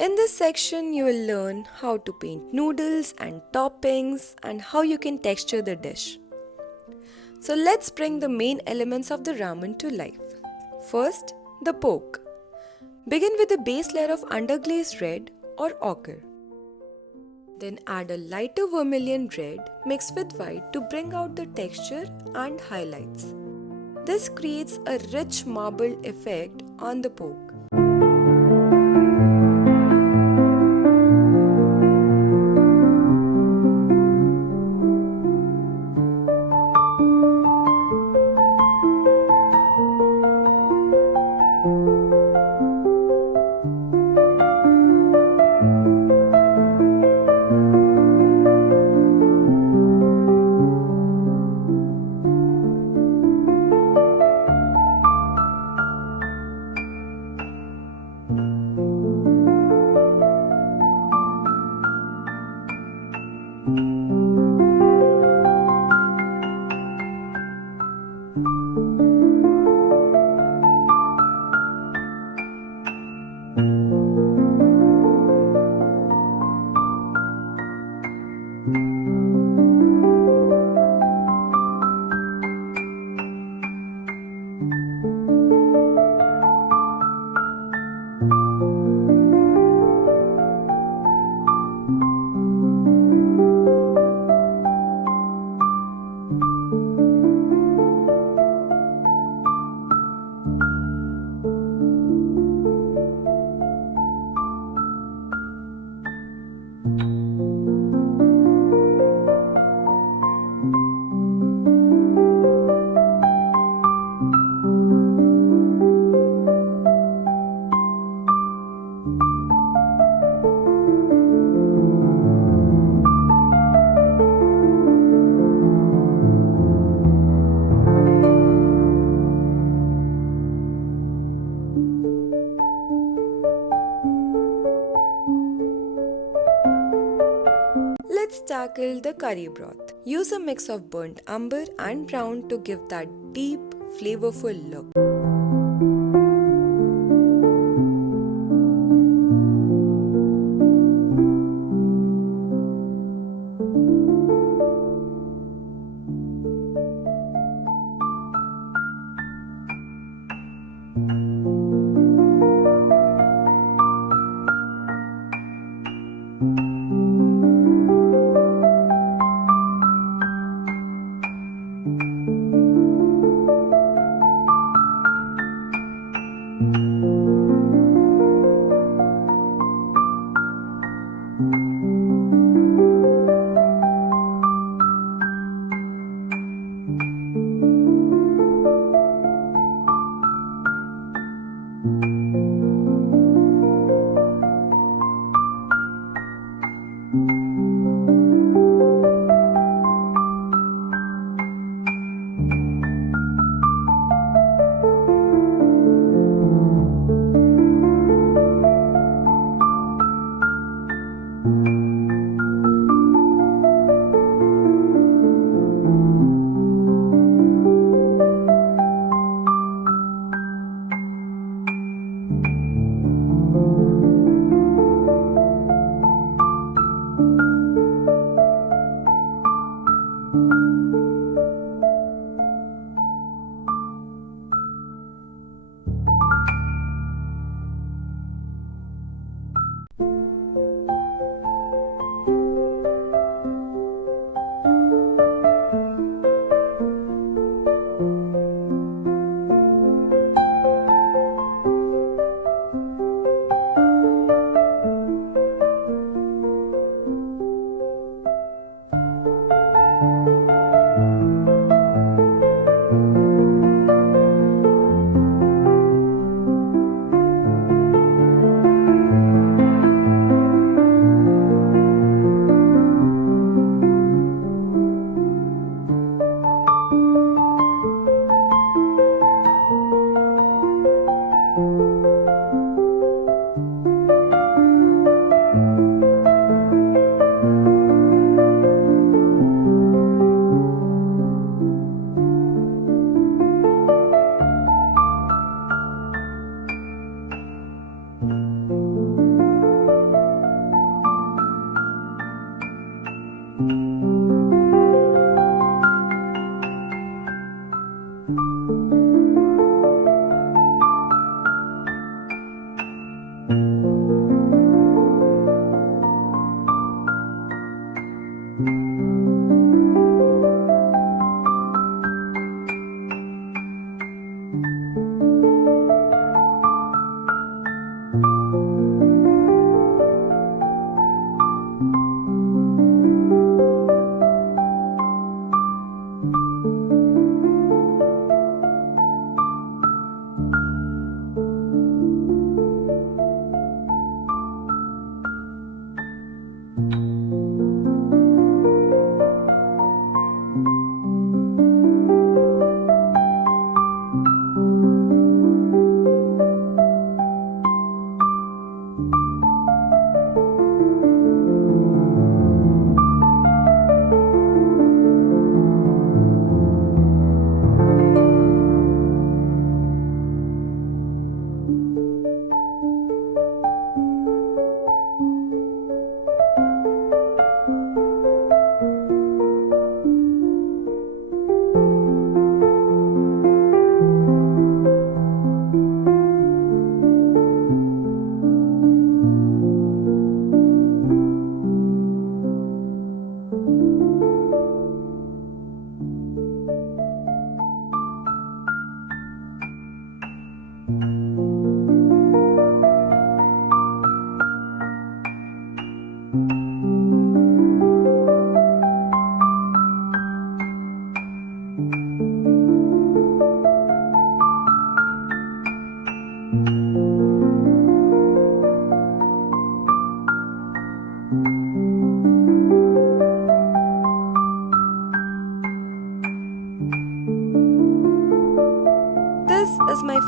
In this section, you will learn how to paint noodles and toppings and how you can texture the dish. So let's bring the main elements of the ramen to life. First, the poke. Begin with a base layer of underglazed red or ochre. Then add a lighter vermilion red mixed with white to bring out the texture and highlights. This creates a rich marbled effect on the poke. Let's tackle the curry broth. Use a mix of burnt umber and brown to give that deep, flavorful look.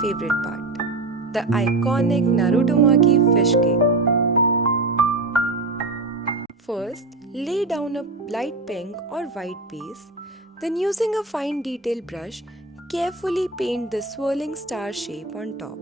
favorite part, the iconic Naruto fish cake. First, lay down a light pink or white base, then using a fine detail brush, carefully paint the swirling star shape on top.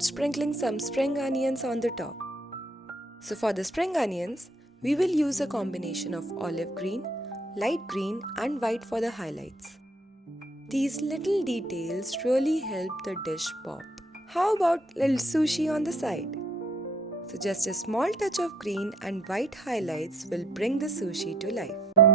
about sprinkling some spring onions on the top. So for the spring onions, we will use a combination of olive green, light green and white for the highlights. These little details really help the dish pop. How about little sushi on the side? So just a small touch of green and white highlights will bring the sushi to life.